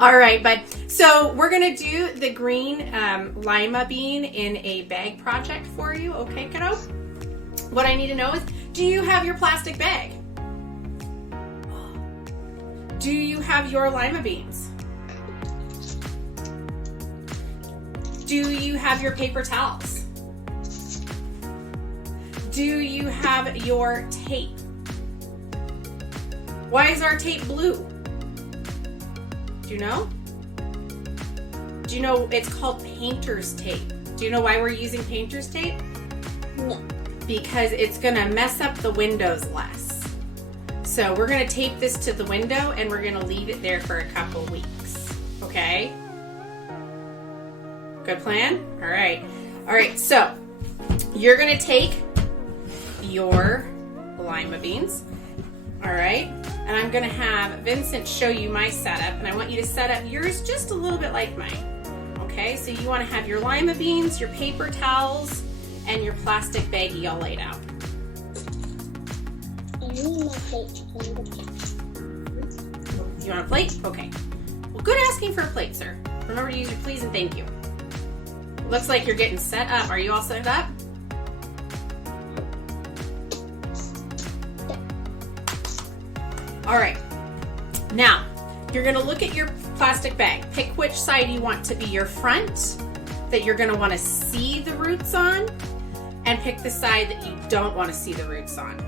All right, bud. So we're gonna do the green lima bean in a bag project for you. Okay, kiddo? What I need to know is, do you have your plastic bag? Do you have your lima beans? Do you have your paper towels? Do you have your tape? Why is our tape blue? Do you know? Do you know it's called painter's tape? Do you know why we're using painter's tape? No. Because it's gonna mess up the windows less. So we're gonna tape this to the window and we're gonna leave it there for a couple weeks. Okay? Good plan? All right. All right, so you're gonna take your lima beans, all right? And I'm gonna have Vincent show you my setup, and I want you to set up yours just a little bit like mine, okay? So you wanna have your lima beans, your paper towels, and your plastic baggie all laid out. I need my plate. You want a plate? Okay. Well, good asking for a plate, sir. Remember to use your please and thank you. Looks like you're getting set up. Are you all set up? All right. Now, you're gonna look at your plastic bag. Pick which side you want to be your front, that you're gonna wanna see the roots on, and pick the side that you don't wanna see the roots on.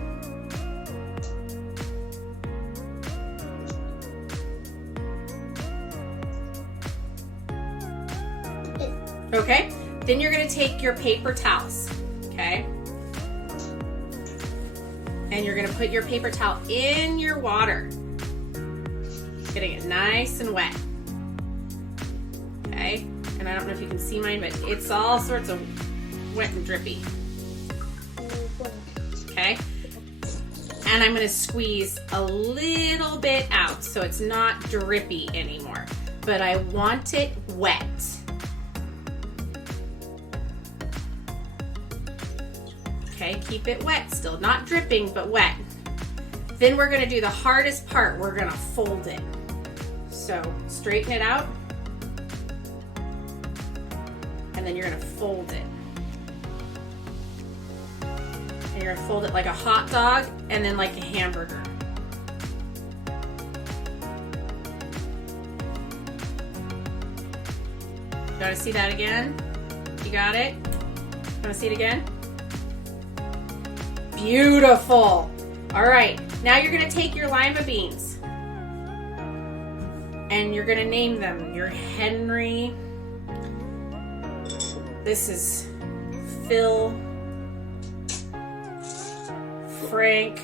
Okay, then you're gonna take your paper towels, okay? And you're gonna put your paper towel in your water, getting it nice and wet, okay? And I don't know if you can see mine, but it's all sorts of wet and drippy, okay? And I'm gonna squeeze a little bit out so it's not drippy anymore, but I want it wet. Okay, keep it wet still, not dripping, but wet. Then we're gonna do the hardest part. We're gonna fold it. So straighten it out, and then you're gonna fold it. And you're gonna fold it like a hot dog, and then like a hamburger. You gotta see that again? You got it? Wanna see it again? Beautiful. All right, now you're gonna take your lima beans and you're gonna name them. Your Henry, this is Phil, Frank,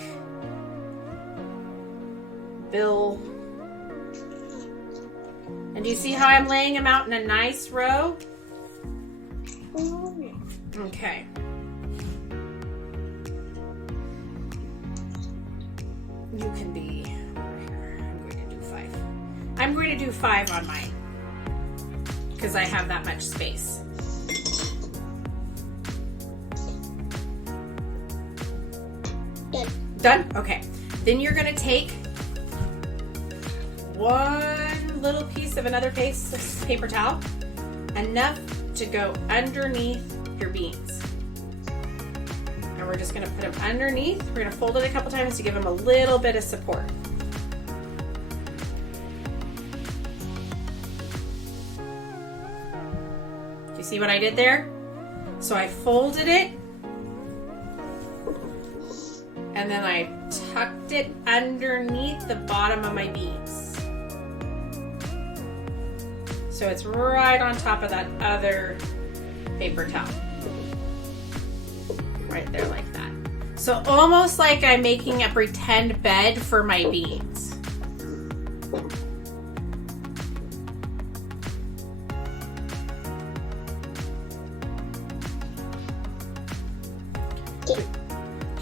Bill. And do you see how I'm laying them out in a nice row? Okay. You can be over here. I'm going to do 5. I'm going to do 5 on mine because I have that much space. Done? Okay. Then you're going to take one little piece of another paper towel, enough to go underneath your beans. And we're just gonna put them underneath. We're gonna fold it a couple times to give them a little bit of support. Do you see what I did there? So I folded it, and then I tucked it underneath the bottom of my beans. So it's right on top of that other paper towel. Right there like that. So almost like I'm making a pretend bed for my beans.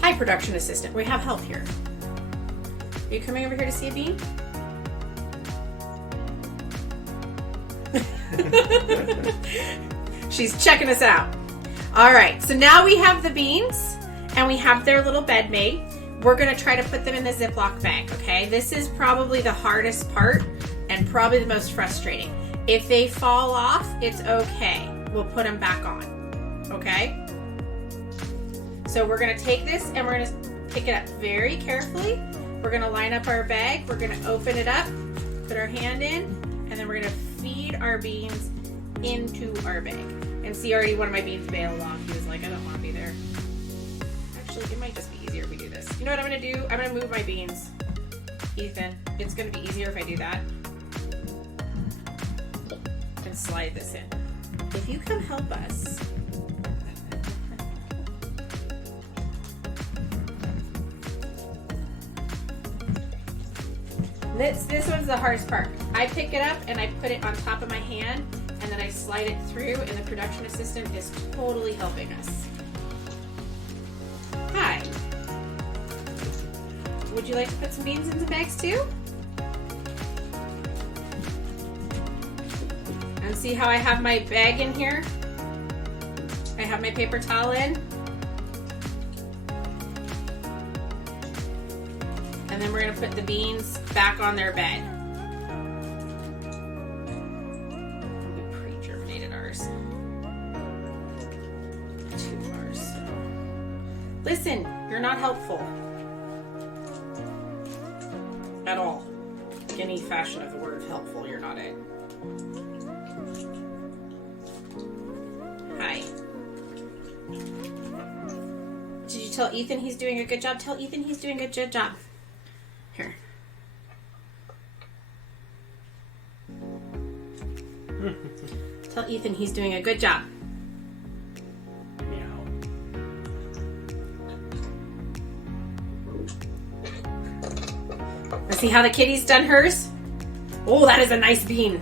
Hi, production assistant. We have help here. Are you coming over here to see a bean? She's checking us out. All right, so now we have the beans and we have their little bed made. We're gonna try to put them in the Ziploc bag, okay? This is probably the hardest part, and and probably the most frustrating. If they fall off, it's okay. We'll put them back on, okay? So we're gonna take this and we're gonna pick it up very carefully. We're gonna line up our bag. We're gonna open it up, put our hand in, and then we're gonna feed our beans into our bag. And see, already one of my beans bailed off. He was like, I don't wanna be there. Actually, it might just be easier if we do this. You know what I'm gonna do? I'm gonna move my beans. Ethan, it's gonna be easier if I do that. And slide this in. If you come help us. This one's the hardest part. I pick it up and I put it on top of my hand and then I slide it through, and the production assistant is totally helping us. Hi. Would you like to put some beans in the bags too? And see how I have my bag in here? I have my paper towel in. And then we're gonna put the beans back on their bed. We pre-germinated ours. 2 bars. Listen, you're not helpful. At all. Any fashion of the word helpful, you're not it. Hi. Did you tell Ethan he's doing a good job? Tell Ethan he's doing a good job. Here. Tell Ethan he's doing a good job. Meow. Let's see how the kitty's done hers. Oh, that is a nice bean.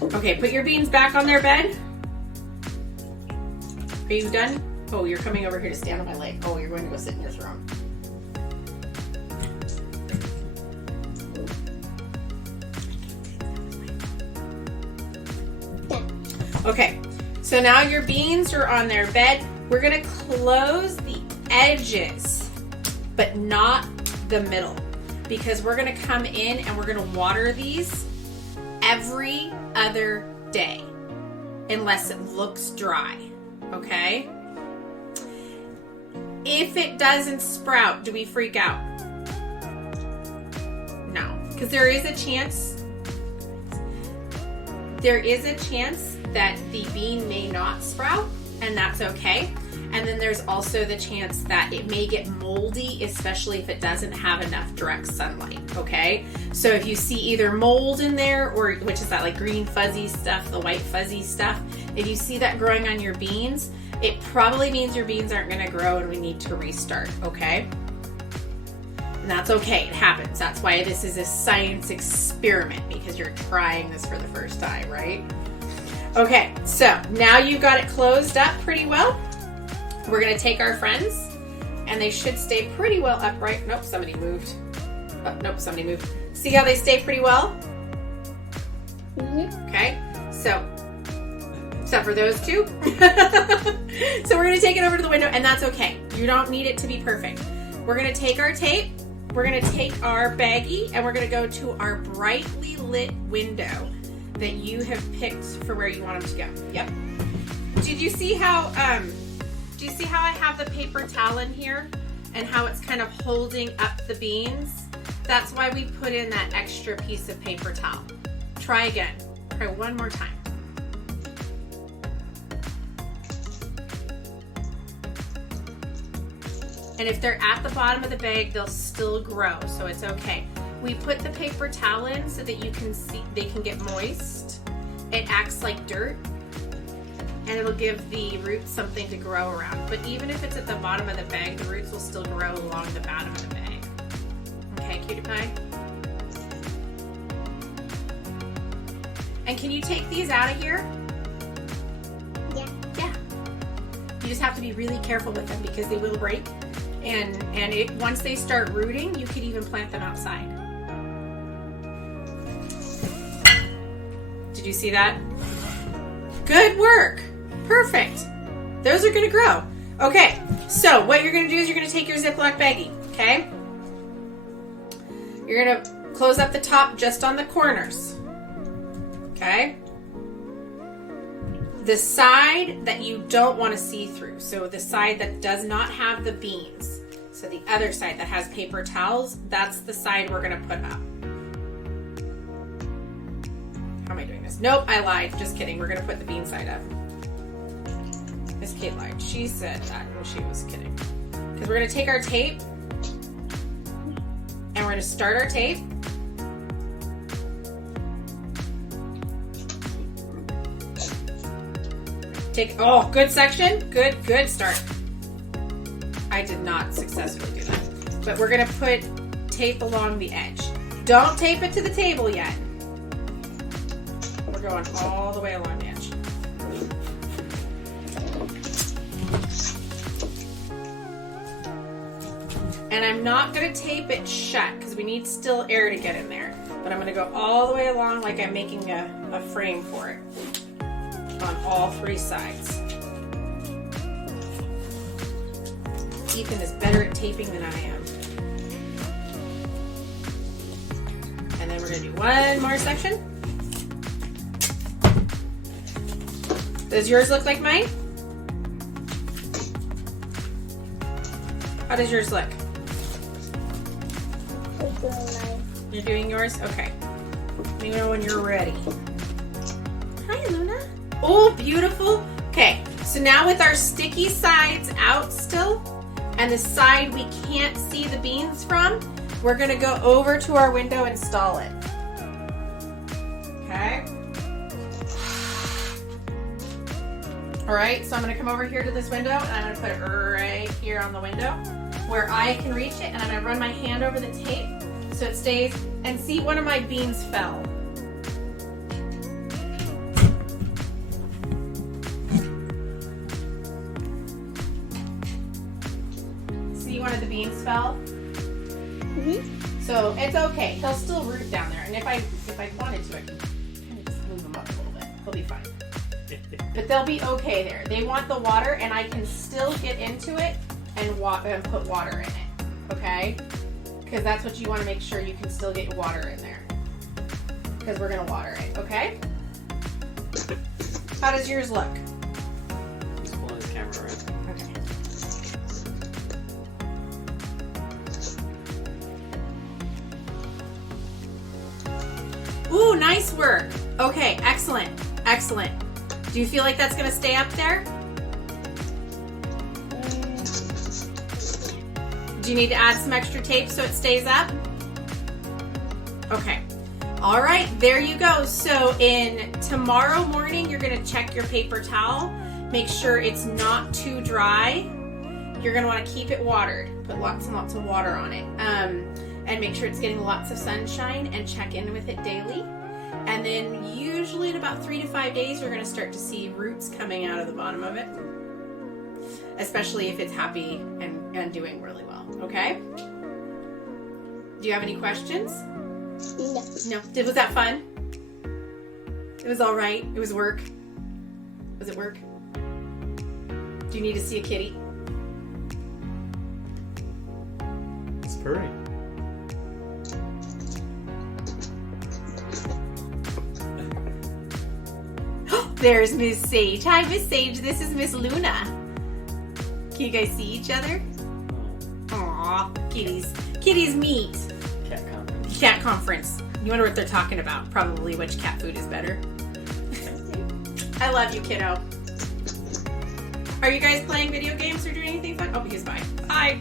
Okay, put your beans back on their bed. Are you done? Oh, you're coming over here to stand on my leg. Oh, you're going to go sit in your throne. Okay, so now your beans are on their bed. We're gonna close the edges, but not the middle, because we're gonna come in and we're gonna water these every other day, unless it looks dry, okay? If it doesn't sprout, do we freak out? No, because there is a chance that the bean may not sprout, and that's okay. And then there's also the chance that it may get moldy, especially if it doesn't have enough direct sunlight, okay? So if you see either mold in there, or which is that like green fuzzy stuff, the white fuzzy stuff, if you see that growing on your beans, it probably means your beans aren't gonna grow and we need to restart, okay? And that's okay, it happens. That's why this is a science experiment, because you're trying this for the first time, right? Okay, so now you've got it closed up pretty well. We're gonna take our friends, and they should stay pretty well upright. Nope, somebody moved. Oh, nope, somebody moved. See how they stay pretty well? Mm-hmm. Okay, so, except for those two. So we're gonna take it over to the window, and that's okay. You don't need it to be perfect. We're gonna take our tape, we're gonna take our baggie, and we're gonna go to our brightly lit window that you have picked for where you want them to go. Yep. Did you see how I have the paper towel in here and how it's kind of holding up the beans? That's why we put in that extra piece of paper towel. Try again. Try one more time. And if they're at the bottom of the bag, they'll still grow, so it's okay. We put the paper towel in so that you can see they can get moist. It acts like dirt, and it'll give the roots something to grow around. But even if it's at the bottom of the bag, the roots will still grow along the bottom of the bag. Okay, cutie pie? And can you take these out of here? Yeah. Yeah. You just have to be really careful with them because they will break. And once they start rooting, you could even plant them outside. Did you see that? Good work. Perfect. Those are going to grow. Okay, so what you're going to do is you're going to take your Ziploc baggie, okay? You're going to close up the top just on the corners. Okay? The side that you don't want to see through, so the side that does not have the beans, so the other side that has paper towels, that's the side we're going to put up. How am I doing this? Nope, I lied. Just kidding. We're going to put the bean side up. Miss Kate lied. She said that when she was kidding. Because we're going to take our tape and we're going to start our tape. Oh, good section. Good start. I did not successfully do that. But we're going to put tape along the edge. Don't tape it to the table yet. We're going all the way along the edge. And I'm not going to tape it shut because we need still air to get in there. But I'm going to go all the way along like I'm making a frame for it. On all three sides. Ethan is better at taping than I am. And then we're going to do one more section. Does yours look like mine? How does yours look? You're doing yours? Okay. Let me know when you're ready. Hi, Luna. Oh, beautiful. Okay, so now with our sticky sides out still, and the side we can't see the beans from, we're gonna go over to our window and install it. Okay. All right, so I'm gonna come over here to this window, and I'm gonna put it right here on the window where I can reach it, and I'm gonna run my hand over the tape so it stays, and see, one of my beans fell. One of the beans fell. Mm-hmm. So it's okay. He'll still root down there, and if I wanted to, I can kind of just move them up a little bit. He'll be fine. But they'll be okay there. They want the water, and I can still get into it and put water in it. Okay? Because that's what you want to make sure you can still get water in there. Because we're gonna water it. Okay? How does yours look? He's pulling his camera around. Okay. Ooh, nice work. Okay, excellent. Excellent. Do you feel like that's going to stay up there? Do you need to add some extra tape so it stays up? Okay. All right, there you go. So in tomorrow morning, you're going to check your paper towel. Make sure it's not too dry. You're going to want to keep it watered. Put lots and lots of water on it. And make sure it's getting lots of sunshine, and check in with it daily. And then usually in about 3 to 5 days, you're going to start to see roots coming out of the bottom of it, especially if it's happy and doing really well. Okay? Do you have any questions? No. Was that fun? It was all right. It was work. Was it work? Do you need to see a kitty? It's purring. There's Miss Sage. Hi, Miss Sage. This is Miss Luna. Can you guys see each other? Aw, kitties. Kitties meet. Cat conference. Cat conference. You wonder what they're talking about. Probably which cat food is better. I love you, kiddo. Are you guys playing video games or doing anything fun? Oh, he's bye. Bye.